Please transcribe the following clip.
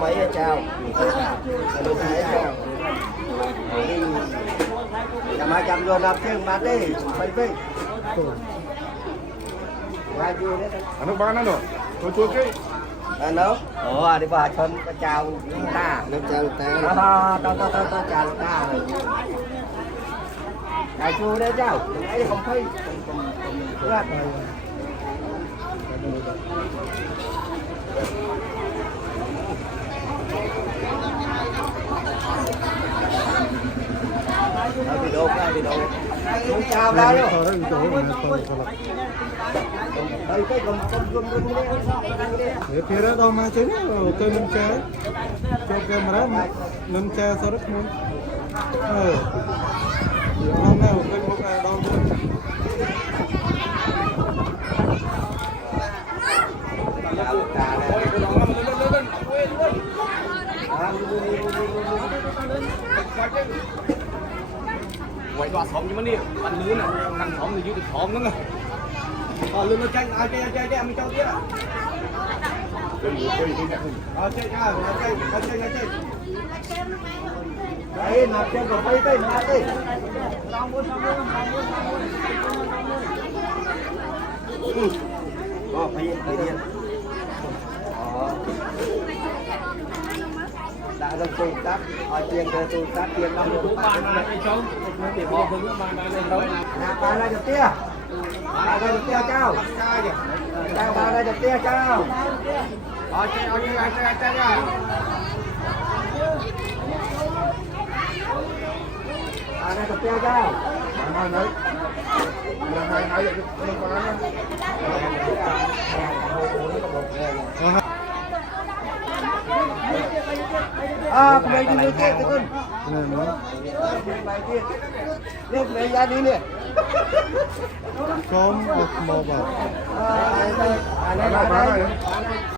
mấy chào chào mai chăm vô nạp thêm mà đi phải đi Ano ba na no? Tutu ke? Ano? Ồ, đi vào chân chào ta. Nó chào ta. Tao chào ta. Chào chú đấy chào. Đấy không thấy. Video. Không chào đâu. Phía đó đâu mà chứ tôi nâng cha cho camera nâng cha sao rất muốn hôm nay tôi có cái đâu Quay đoạt xóm chứ mà đi, ăn lưới này, ăn xóm thì dưới được xóm nữa. Lưng nó chanh, chơi mình cho tiếp. Chơi. Đấy, nạp trên của mấy cây nạp đi. Phải điên. Đã được tụ tắt, hỏi tiền về tụ tắt tiền năm được. Ba này cái trống, để bỏ vào nước ba này lên tới. Ba này được tia. Ba này được tia chào. Chào ba này được tia chào. Chơi nha. Ba này được tia chào. Hai đấy. Hai vậy đi con ăn. Kembali dulu ke tekun. Ni kembali jadi ni. com of mobile Ada